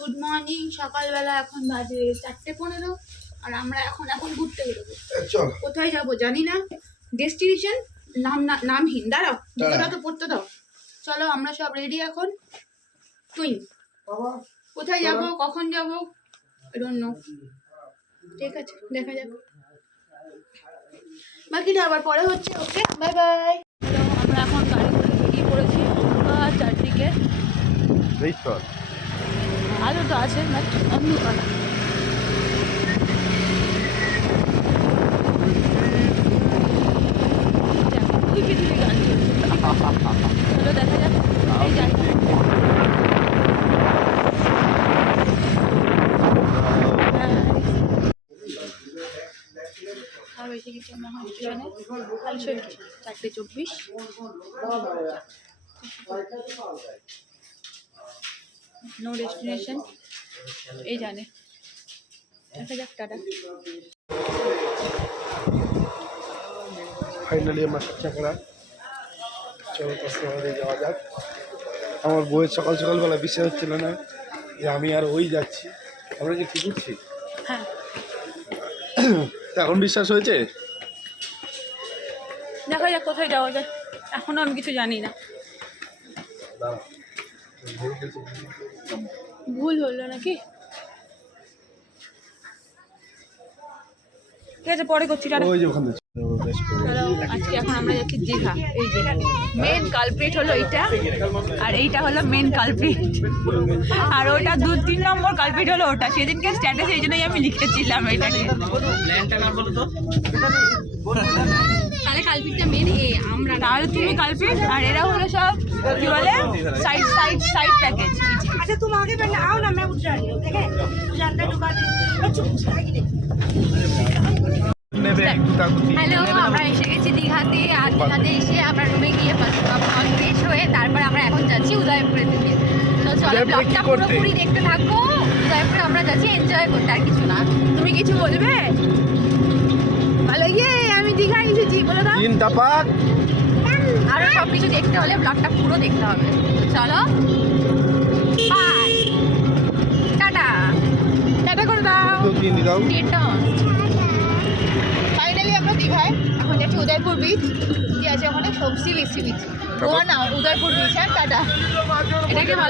Good morning. সকালবেলা এখন বাজে 4:15 আর আমরা এখন ঘুরতে বেরোবো। কোথায় যাব জানি না, ডেস্টিনেশন নামহীন। দাঁড়াও, জুতোটা তো পড়তে দাও। চলো, আমরা সব রেডি এখন। তুই কোথায় যাব, কখন যাব, আই ডোন্ট নো। ঠিক আছে, দেখা যাক, বাকিটা আবার পরে হচ্ছে। ওকে, বাই বাই। আমরা এখন গাড়ি করে বেরিয়ে পড়েছি। চারদিকে আলো তো আছে, বাট অন্ধকার। দুই পৃথিবী গান চলছে। চলো দেখা যাক, যাই। এসে গেছি আমরা এখন স্টেশনে। 4:24। নো ডেস্টিনেশন, এই জানে। দেখা যাক, টাটা। ফাইনালি আমরা সাতটা চলো কষ্টভাবে যাওয়া যাক। আমার বইয়ের সকালবেলা বিশ্বাস হচ্ছিল না যে আমি আর ওই যাচ্ছি। আমরা কি ঠিক করছি? হ্যাঁ, এখন বিশ্বাস হয়েছে। দেখা যাক কোথায় যাওয়া যায়। এখনো আমি কিছু জানি না। ভুল হলো নাকি? ঠিক আছে, পরে করছি। ওই যে ওখানে চলো, আজকে এখন আমরা যাচ্ছি দীঘা। এই যে মেন কালপ্রিট হলো এইটা, আর এইটা হলো মেন কালপ্রিট, আর ওটা 2-3 নম্বর কালপ্রিট হলো ওটা। সেদিনকে স্ট্যাটাস এই জন্যই আমি লিখেছিলাম এটাকে। তাহলে কালপ্রিটটা মেন আমরা, তাহলে তুমি কালপ্রিট, আর এরা হলো সব কি বলে সাইড প্যাকেজ। अच्छा तुम आगे बढ़ना, आओ ना, मैं उठ जा रही हूँ। ठीक है, मुझे अंदर डुबा दे। হ্যালো, আমরা এসে গেছি দীঘাতে। আর দীঘাতে এসে আমরা রুমে গিয়ে ফ্রেশ হয়ে তারপর আমরা এখন যাচ্ছি উদয়পুরের দিকে। তো চলো, ব্লগটা পুরোপুরি দেখতে থাকবো। উদয়পুরে আমরা যাচ্ছি এনজয় করতে, আর কিছু না। তুমি কিছু বলবে? ভালো, আমি দীঘায় এসেছি, বলে দাও। আরো সব কিছু দেখতে হলে ব্লগটা পুরো দেখতে হবে। তো চলো, বাই, টাটা। টাটা করে দাও। ফাইনালি আমরা দীঘায় এখন যাচ্ছি উদয়পুর বিচ। কি আছে ওখানে? সবজি বিচ। গোয়া না, উদয়পুর বিচ। হ্যাঁ, টাটা। এটাকে ভালো।